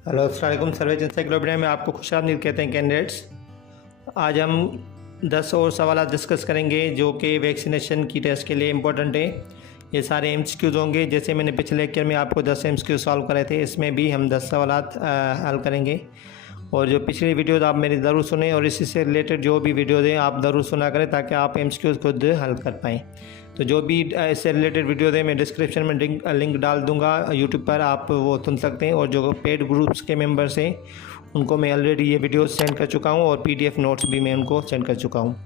Hello अस्सलाम वालेकुम। Surveys encyclopedia में आपको खुशामदीद कहते हैं कैंडिडेट्स। आज हम 10 और सवाल डिस्कस करेंगे जो कि वैक्सीनेशन की टेस्ट के लिए इम्पोर्टेंट है। ये सारे एमसीक्यूज़ होंगे। जैसे मैंने पिछले लेक्चर में आपको 10 एमसीक्यू सॉल्व कराए थे, इसमें भी हम 10 सवाल हल करेंगे। और जो पिछली वीडियोज़ आप मेरी ज़रूर सुने और इसी से रिलेटेड जो भी वीडियोज़ हैं आप ज़रूर सुना करें ताकि आप एमसीक्यूज़ खुद हल कर पाएँ। तो जो भी इससे रिलेटेड वीडियो है मैं डिस्क्रिप्शन में लिंक डाल दूंगा यूट्यूब पर, आप वो सुन सकते हैं। और जो पेड ग्रुप्स के मेंबर्स हैं उनको मैं ऑलरेडी ये वीडियो सेंड कर चुका हूँ और पीडीएफ नोट्स भी मैं उनको सेंड कर चुका हूँ।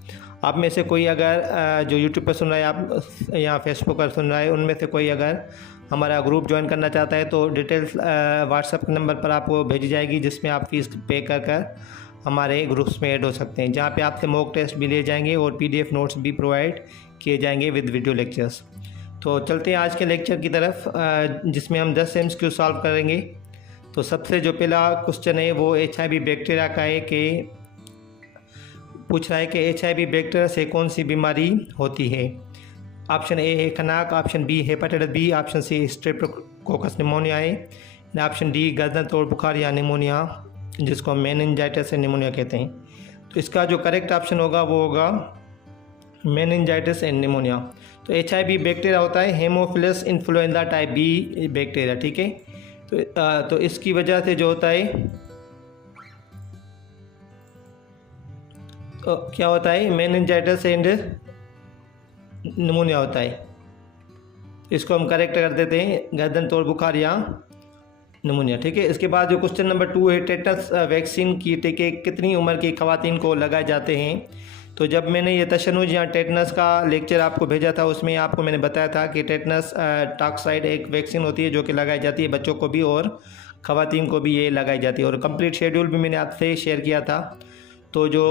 आप में से कोई अगर जो यूट्यूब पर सुन रहा है आप या फेसबुक पर सुन रहा है, उनमें से कोई अगर हमारा ग्रुप ज्वाइन करना चाहता है तो डिटेल्स व्हाट्सएप नंबर पर आपको भेजी जाएगी, जिसमें आप फीस पे कर हमारे ग्रुप्स में ऐड हो सकते हैं, जहाँ पे आपसे मॉक टेस्ट भी लिए जाएंगे और पीडीएफ नोट्स भी प्रोवाइड किए जाएंगे विद वीडियो लेक्चर्स। तो चलते हैं आज के लेक्चर की तरफ, जिसमें हम 10 एमसीक्यू सॉल्व करेंगे। तो सबसे जो पहला क्वेश्चन है वो HIV बैक्टीरिया का है कि पूछ रहा है कि HIV बैक्टीरिया से कौन सी बीमारी होती है। ऑप्शन ए है खनाक, option B hepatitis B, option C streptococcus pneumonia है, ऑप्शन डी गर्दन तोड़ बुखार या निमोनिया जिसको हम मेनिंजाइटिस से निमोनिया कहते हैं। तो इसका जो करेक्ट ऑप्शन होगा वो होगा मेनिंजाइटिस एंड निमोनिया। तो HIV बैक्टीरिया होता है haemophilus influenza type B bacteria, ठीक है। तो इसकी वजह से जो होता है तो क्या होता है मेनिंजाइटिस एंड निमोनिया होता है। इसको हम करेक्ट कर देते हैं गर्दन तोड़ बुखार या निमोनिया, ठीक है। इसके बाद जो क्वेश्चन नंबर 2 है टेटनस वैक्सीन की टीके कितनी उम्र की खवातीन को लगाए जाते हैं। तो जब मैंने ये तशन्नुज या टेटनस का लेक्चर आपको भेजा था उसमें आपको मैंने बताया था कि टेटनस टॉक्साइड एक वैक्सीन होती है जो कि लगाई जाती है बच्चों को भी और खवातीन को भी ये लगाई जाती है। और कंप्लीट शेड्यूल भी मैंने आपसे शेयर किया था। तो जो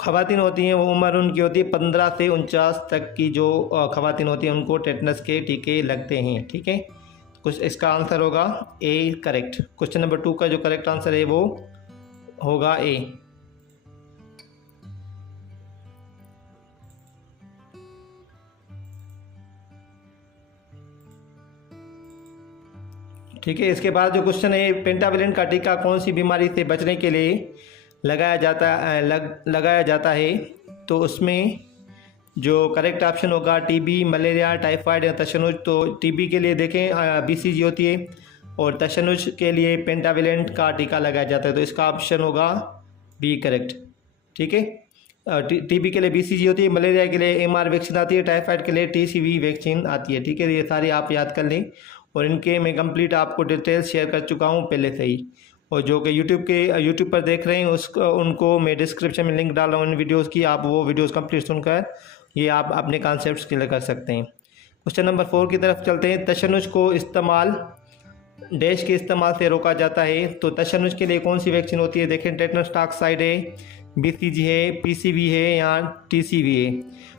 खवातीन होती हैं वो उम्र उनकी होती है 15 से 49 तक की जो खवातीन होती हैं उनको टेटनस के टीके लगते हैं, ठीक है। कुछ इसका आंसर होगा ए करेक्ट। क्वेश्चन नंबर 2 का जो करेक्ट आंसर है वो होगा ए। ठीक है। इसके बाद जो क्वेश्चन है पेंटाविलेंट का टीका कौन सी बीमारी से बचने के लिए लगाया जाता है। तो उसमें जो करेक्ट ऑप्शन होगा टीबी, मलेरिया, टाइफाइड या तशन्नुज। तो टीबी के लिए देखें BCG होती है और तशन्नुज के लिए पेंटाविलेंट का टीका लगाया जाता है। तो इसका ऑप्शन होगा बी करेक्ट, ठीक है। टीबी के लिए BCG होती है, मलेरिया के लिए MR वैक्सीन आती है, टाइफाइड के लिए TCV वैक्सीन आती है, ठीक है। ये सारी आप याद कर लें और इनके मैं कंप्लीट आपको डिटेल्स शेयर कर चुका हूँ पहले से ही। और जो कि यूट्यूब पर देख रहे हैं उनको मैं डिस्क्रिप्शन में लिंक डाल रहा हूँ इन वीडियोज़ की, आप वो वीडियोज़ कंप्लीट सुनकर ये आप अपने कॉन्सेप्ट्स क्लियर कर सकते हैं। क्वेश्चन नंबर 4 की तरफ चलते हैं। तशन्नुज को इस्तेमाल डैश के इस्तेमाल से रोका जाता है। तो तशन्नुज के लिए कौन सी वैक्सीन होती है। देखें टेटनस टॉक्साइड है, BCG है, PCV है या TCV है।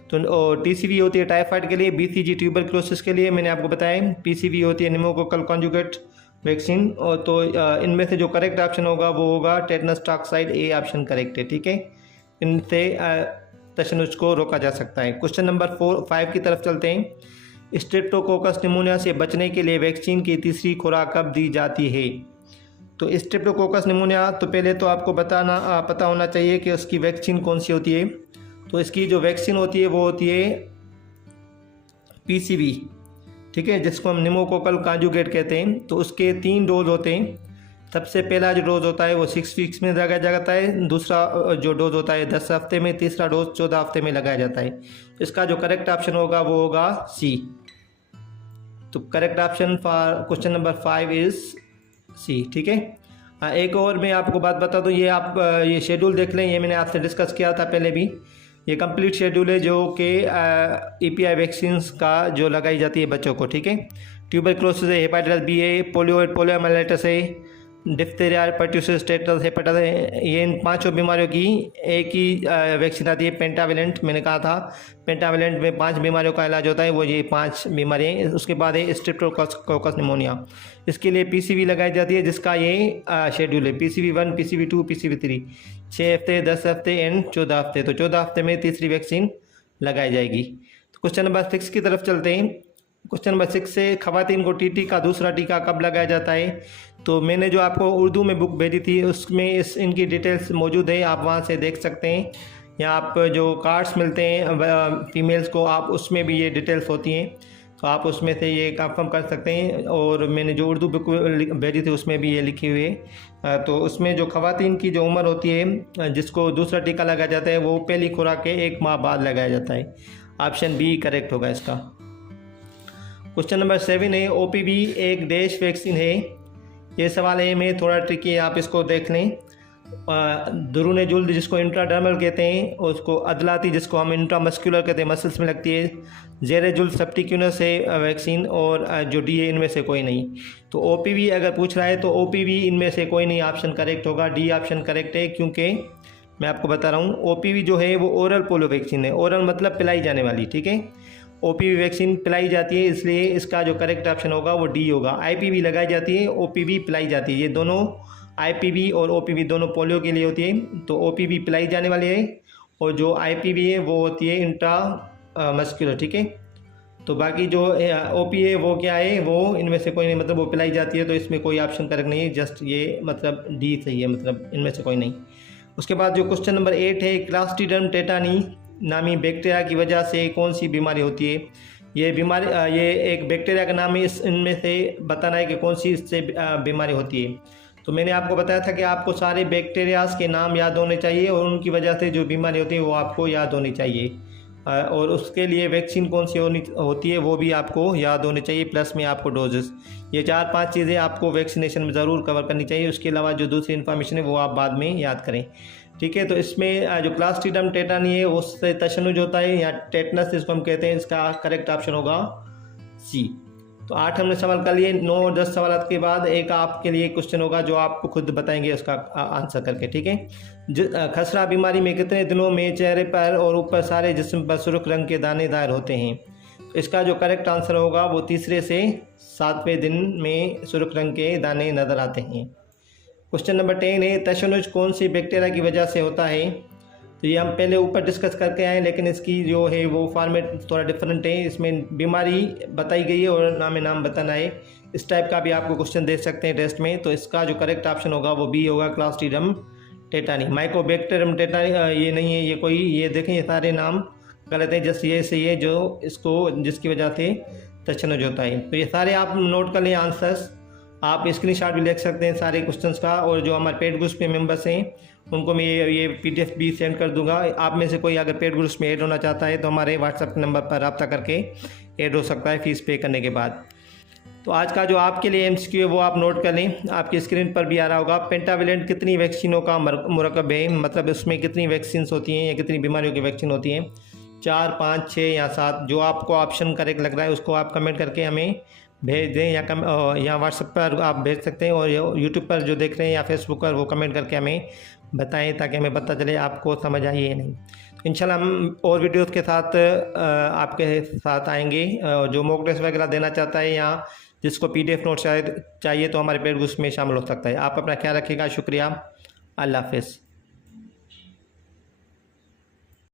तो TCV होती है टाइफाइड के लिए, BCG ट्यूबरक्लोसिस के लिए मैंने आपको बताया, PCV होती है निमोकोकल कॉन्जुगेट वैक्सीन। और तो इनमें से जो करेक्ट ऑप्शन होगा वो होगा tetanus toxoid, A option correct है, ठीक है। इनसे तशन्नुज को रोका जा सकता है। क्वेश्चन नंबर 5 की तरफ चलते हैं। स्ट्रेप्टोकोकस निमोनिया से बचने के लिए वैक्सीन की तीसरी खुराक कब दी जाती है। तो स्ट्रेप्टोकोकस निमोनिया तो पहले तो आपको पता होना चाहिए कि उसकी वैक्सीन कौन सी होती है। तो इसकी जो वैक्सीन होती है वो होती है PCV, ठीक है, जिसको हम निमोकोकल कॉन्जुगेट कहते हैं। तो उसके 3 डोज होते हैं। सबसे पहला जो डोज होता है वो 6 वीक्स में लगाया जाता है, दूसरा जो डोज होता है 10 हफ्ते में, तीसरा डोज 14 हफ्ते में लगाया जाता है। इसका जो करेक्ट ऑप्शन होगा वो होगा सी। तो correct option for question number 5 is C, ठीक है। एक और मैं आपको बात बता दूँ, ये आप ये शेड्यूल देख लें, ये मैंने आपसे डिस्कस किया था पहले भी। ये कंप्लीट शेड्यूल है जो कि EPI वैक्सीन्स का जो लगाई जाती है बच्चों को, ठीक है। ट्यूबरक्लोसिस है, हेपेटाइटिस बी है, पोलियोमाइलाइटिस है, डिप्थीरिया, पर्ट्यूसिस, टेटनस, हेपेटाइटिस, ये इन 5 बीमारियों की एक ही वैक्सीन आती है पेंटाविलेंट। मैंने कहा था पेंटाविलेंट में 5 बीमारियों का इलाज होता है, वो ये 5 बीमारियाँ। उसके बाद है स्ट्रेप्टोकोकस निमोनिया, इसके लिए PCV लगाई जाती है, जिसका ये शेड्यूल है PCV 1, PCV 2, PCV 3, 6 हफ्ते, 10 हफ्ते एंड 14 हफ्ते। तो 14 हफ्ते में तीसरी वैक्सीन लगाई जाएगी। तो क्वेश्चन नंबर 6 की तरफ चलते हैं। क्वेश्चन नंबर 6 से खवातीन को टीटी का दूसरा टीका कब लगाया जाता है। तो मैंने जो आपको उर्दू में बुक भेजी थी उसमें इनकी डिटेल्स मौजूद है, आप वहाँ से देख सकते हैं। या आप जो कार्ड्स मिलते हैं फीमेल्स को, आप उसमें भी ये डिटेल्स होती हैं, तो आप उसमें से ये कंफर्म कर सकते हैं। और मैंने जो उर्दू बुक भेजी थी उसमें भी ये लिखी हुई है। तो उसमें जो ख़वातीन की जो उम्र होती है जिसको दूसरा टीका लगाया जाता है वो पहली खुराक के 1 माह बाद लगाया जाता है। ऑप्शन बी करेक्ट होगा इसका। क्वेश्चन नंबर 7 है, OPV एक डैश वैक्सीन है। ये सवाल है में थोड़ा ट्रिकी है, आप इसको देख लें। दरूने जुल्द जिसको इंट्राडर्मल कहते हैं, उसको अदलाती जिसको हम इंट्रामस्कुलर कहते हैं, मसल्स में लगती है। ज़ेरे जुल्द सब्टिक्यूनस है वैक्सीन, और जो डी है इनमें से कोई नहीं। तो OPV अगर पूछ रहा है तो OPV इनमें से कोई नहीं, ऑप्शन करेक्ट होगा, डी ऑप्शन करेक्ट है। क्योंकि मैं आपको बता रहा हूँ OPV जो है वो ओरल पोलियो वैक्सीन है। ओरल मतलब पिलाई जाने वाली, ठीक है। OPV वैक्सीन पिलाई जाती है, इसलिए इसका जो करेक्ट ऑप्शन होगा वो डी होगा। IPV लगाई जाती है, OPV पिलाई जाती है। ये दोनों IPV और OPV दोनों पोलियो के लिए होती है। तो OPV पिलाई जाने वाली है, और जो IPV है वो होती है इंट्रा मस्कुलर, ठीक है। तो बाकी जो OP है वो क्या है, वो इनमें से कोई नहीं, मतलब वो पिलाई जाती है। तो इसमें कोई ऑप्शन करेक्ट नहीं है, जस्ट ये मतलब डी सही है, मतलब इनमें से कोई नहीं। उसके बाद जो क्वेश्चन नंबर 8 है, क्लास्ट्रीडियम टेटानी नामी बैक्टीरिया की वजह से कौन सी बीमारी होती है। ये बीमारी ये एक बैक्टीरिया का नाम है, इनमें से बताना है कि कौन सी इससे बीमारी होती है। तो मैंने आपको बताया था कि आपको सारे बैक्टीरियाज के नाम याद होने चाहिए, और उनकी वजह से जो बीमारी होती है वो आपको याद होनी चाहिए। और उसके लिए वैक्सीन कौन सी होती है वो भी आपको याद होनी चाहिए, प्लस में आपको डोजेस। ये 4-5 चीज़ें आपको वैक्सीनेशन में ज़रूर कवर करनी चाहिए। उसके अलावा जो दूसरी इन्फॉर्मेशन है वो आप बाद में याद करें, ठीक है। तो इसमें जो क्लास्ट्रीडियम टेटानी है उससे तशन्नुज होता है, या टेटनस जिसको हम कहते हैं, इसका करेक्ट ऑप्शन होगा सी। तो 8 हमने सवाल कर लिए। 9 और 10 सवाल के बाद एक आपके लिए क्वेश्चन होगा जो आप खुद बताएंगे उसका आंसर करके, ठीक है। खसरा बीमारी में कितने दिनों में चेहरे पर और ऊपर सारे जिस्म पर सुर्ख रंग के दाने दायर होते हैं। तो इसका जो करेक्ट आंसर होगा वो तीसरे से 7वें दिन में सुर्ख रंग के दाने नज़र आते हैं। क्वेश्चन नंबर 10 है, तशन्नुज कौन सी बैक्टीरिया की वजह से होता है। तो ये हम पहले ऊपर डिस्कस करके आए, लेकिन इसकी जो है वो फॉर्मेट थोड़ा डिफरेंट है। इसमें बीमारी बताई गई है और नाम बताना है। इस टाइप का भी आपको क्वेश्चन दे सकते हैं टेस्ट में। तो इसका जो करेक्ट ऑप्शन होगा वो बी होगा, क्लास्ट्रीडियम टेटानी। माइकोबैक्टीरियम टेटानी ये नहीं है, ये कोई, ये देखें ये सारे नाम गलत हैं, जस्ट ये सही है जो इसको जिसकी वजह से तशन्नुज होता है। तो ये सारे आप नोट कर लें आंसर्स, आप स्क्रीनशॉट भी ले सकते हैं सारे क्वेश्चंस का। और जो हमारे पेड ग्रुप्स में मेंबर्स हैं उनको मैं ये PDF भी सेंड कर दूंगा। आप में से कोई अगर पेड ग्रुप्स में ऐड होना चाहता है तो हमारे व्हाट्सएप नंबर पर रब्ता करके ऐड हो सकता है फ़ीस पे करने के बाद। तो आज का जो आपके लिए MCQ है वो आप नोट कर लें, आपकी स्क्रीन पर भी आ रहा होगा। पेंटाविलेंट कितनी वैक्सीनों का मुरकब है, मतलब उसमें कितनी वैक्सीन होती हैं या कितनी बीमारियों की वैक्सीन होती हैं। 4, 5, 6 या 7, जो आपको ऑप्शन करेक्ट लग रहा है उसको आप कमेंट करके हमें भेज दें, या व्हाट्सएप पर आप भेज सकते हैं, और यूट्यूब पर जो देख रहे हैं या फेसबुक पर वो कमेंट करके हमें बताएं ताकि हमें पता चले आपको समझ आई है नहीं। तो इंशाल्लाह हम और वीडियोस के साथ आपके साथ आएंगे। जो मॉक टेस्ट वगैरह देना चाहता है या जिसको PDF नोट चाहिए तो हमारे पेड ग्रुप्स में शामिल हो सकता है। आप अपना ख्याल रखिएगा। शुक्रिया, अल्लाह हाफ़िज़।